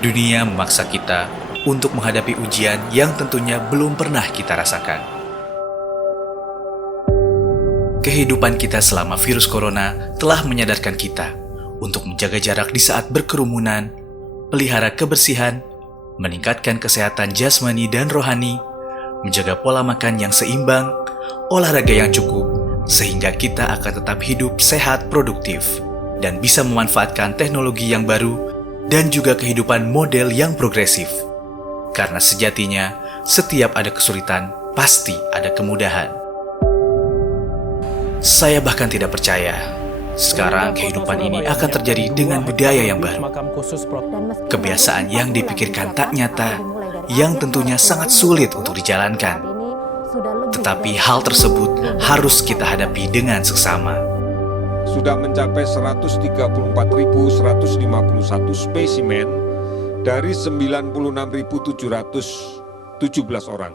Dunia memaksa kita untuk menghadapi ujian yang tentunya belum pernah kita rasakan. Kehidupan kita selama virus corona telah menyadarkan kita untuk menjaga jarak di saat berkerumunan, pelihara kebersihan, meningkatkan kesehatan jasmani dan rohani, menjaga pola makan yang seimbang, olahraga yang cukup, sehingga kita akan tetap hidup sehat, produktif, dan bisa memanfaatkan teknologi yang baru dan juga kehidupan model yang progresif. Karena sejatinya, setiap ada kesulitan, pasti ada kemudahan. Saya bahkan tidak percaya, sekarang kehidupan ini akan terjadi dengan budaya yang baru. Kebiasaan yang dipikirkan tak nyata, yang tentunya sangat sulit untuk dijalankan. Tetapi hal tersebut harus kita hadapi dengan seksama. Sudah mencapai 134.151 spesimen dari 96.717 orang.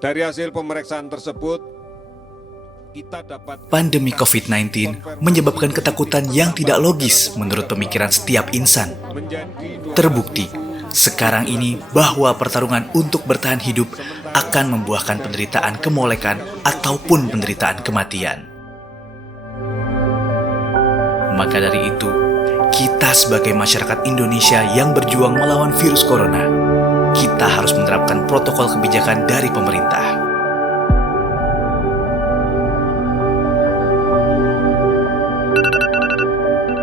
Dari hasil pemeriksaan tersebut, kita dapat... Pandemi COVID-19 menyebabkan ketakutan yang tidak logis menurut pemikiran setiap insan. Terbukti, sekarang ini bahwa pertarungan untuk bertahan hidup akan membuahkan penderitaan kemolekan ataupun penderitaan kematian. Maka dari itu, kita sebagai masyarakat Indonesia yang berjuang melawan virus corona, kita harus menerapkan protokol kebijakan dari pemerintah.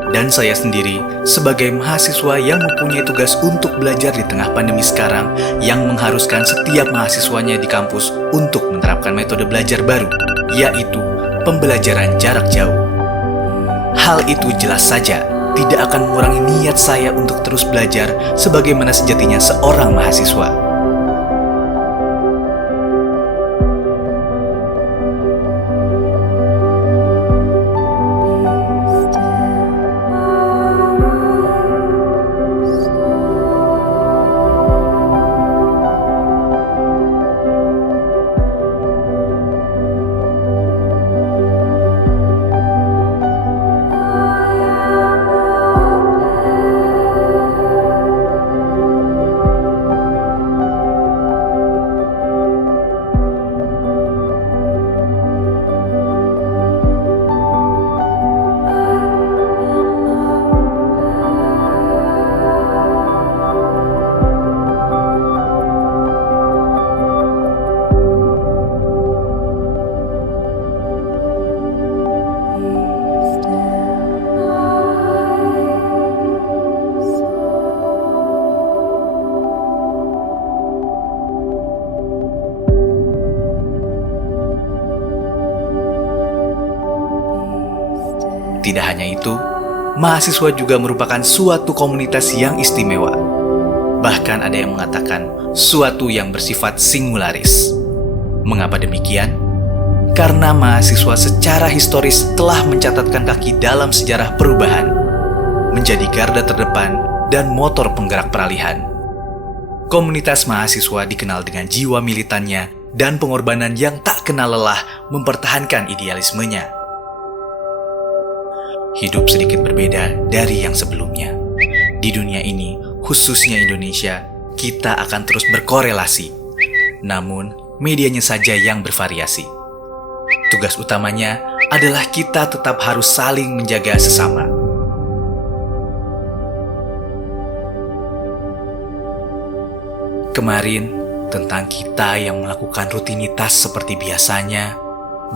Dan saya sendiri, sebagai mahasiswa yang mempunyai tugas untuk belajar di tengah pandemi sekarang yang mengharuskan setiap mahasiswanya di kampus untuk menerapkan metode belajar baru, yaitu pembelajaran jarak jauh. Hal itu jelas saja tidak akan mengurangi niat saya untuk terus belajar sebagaimana sejatinya seorang mahasiswa. Tidak hanya itu, mahasiswa juga merupakan suatu komunitas yang istimewa. Bahkan ada yang mengatakan suatu yang bersifat singularis. Mengapa demikian? Karena mahasiswa secara historis telah mencatatkan kaki dalam sejarah perubahan, menjadi garda terdepan dan motor penggerak peralihan. Komunitas mahasiswa dikenal dengan jiwa militannya dan pengorbanan yang tak kenal lelah mempertahankan idealismenya. Hidup sedikit berbeda dari yang sebelumnya. Di dunia ini, khususnya Indonesia, kita akan terus berkorelasi. Namun, medianya saja yang bervariasi. Tugas utamanya adalah kita tetap harus saling menjaga sesama. Kemarin, tentang kita yang melakukan rutinitas seperti biasanya,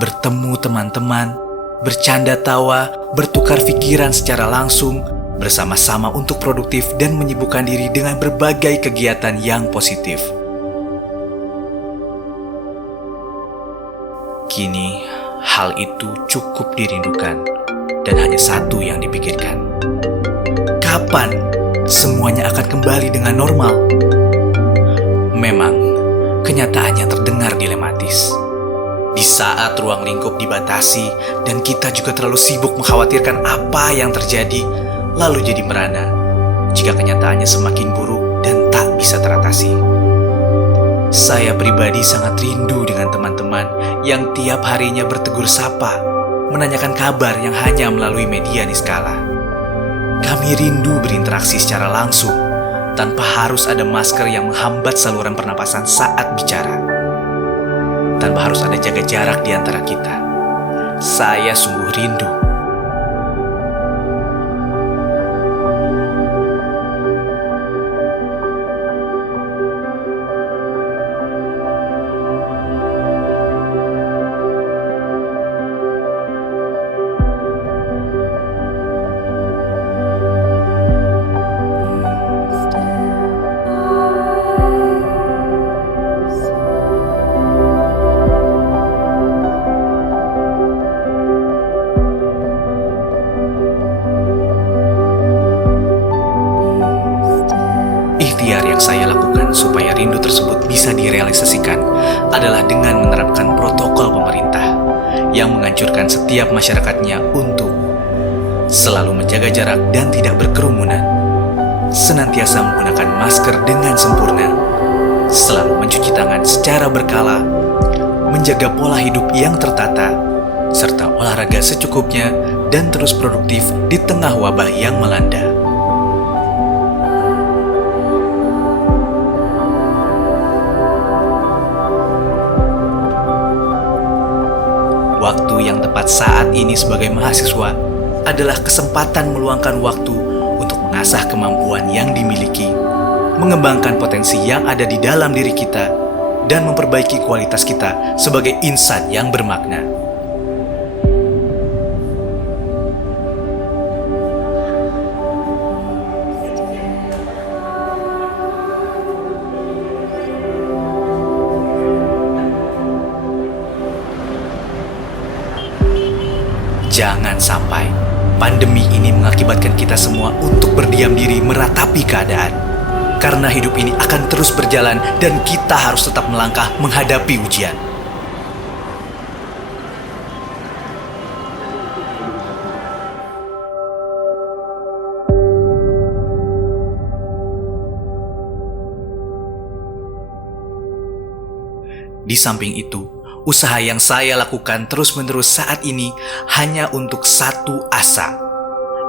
bertemu teman-teman, bercanda tawa, bertukar pikiran secara langsung, bersama-sama untuk produktif dan menyibukkan diri dengan berbagai kegiatan yang positif. Kini, hal itu cukup dirindukan dan hanya satu yang dipikirkan. Kapan semuanya akan kembali dengan normal? Memang, kenyataannya terdengar dilematis. Di saat ruang lingkup dibatasi dan kita juga terlalu sibuk mengkhawatirkan apa yang terjadi, lalu jadi merana jika kenyataannya semakin buruk dan tak bisa teratasi. Saya pribadi sangat rindu dengan teman-teman yang tiap harinya bertegur sapa, menanyakan kabar yang hanya melalui media niskala. Kami rindu berinteraksi secara langsung, tanpa harus ada masker yang menghambat saluran pernapasan saat bicara. Tanpa harus ada jaga jarak di antara kita. Saya sungguh rindu. Ikhtiar yang saya lakukan supaya rindu tersebut bisa direalisasikan adalah dengan menerapkan protokol pemerintah yang menganjurkan setiap masyarakatnya untuk selalu menjaga jarak dan tidak berkerumunan, senantiasa menggunakan masker dengan sempurna, selalu mencuci tangan secara berkala, menjaga pola hidup yang tertata, serta olahraga secukupnya dan terus produktif di tengah wabah yang melanda. Waktu yang tepat saat ini sebagai mahasiswa adalah kesempatan meluangkan waktu untuk mengasah kemampuan yang dimiliki, mengembangkan potensi yang ada di dalam diri kita, dan memperbaiki kualitas kita sebagai insan yang bermakna. Jangan sampai pandemi ini mengakibatkan kita semua untuk berdiam diri meratapi keadaan. Karena hidup ini akan terus berjalan dan kita harus tetap melangkah menghadapi ujian. Di samping itu, usaha yang saya lakukan terus-menerus saat ini hanya untuk satu asa,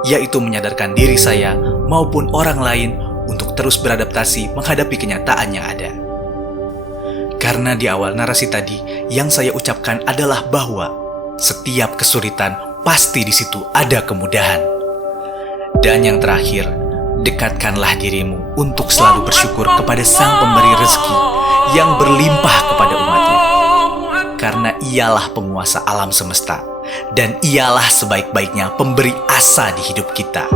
yaitu menyadarkan diri saya maupun orang lain untuk terus beradaptasi menghadapi kenyataan yang ada. Karena di awal narasi tadi yang saya ucapkan adalah bahwa setiap kesulitan pasti di situ ada kemudahan. Dan yang terakhir, dekatkanlah dirimu untuk selalu bersyukur kepada Sang Pemberi rezeki yang berlimpah kepada umatnya. Karena ialah penguasa alam semesta, dan ialah sebaik-baiknya pemberi asa di hidup kita.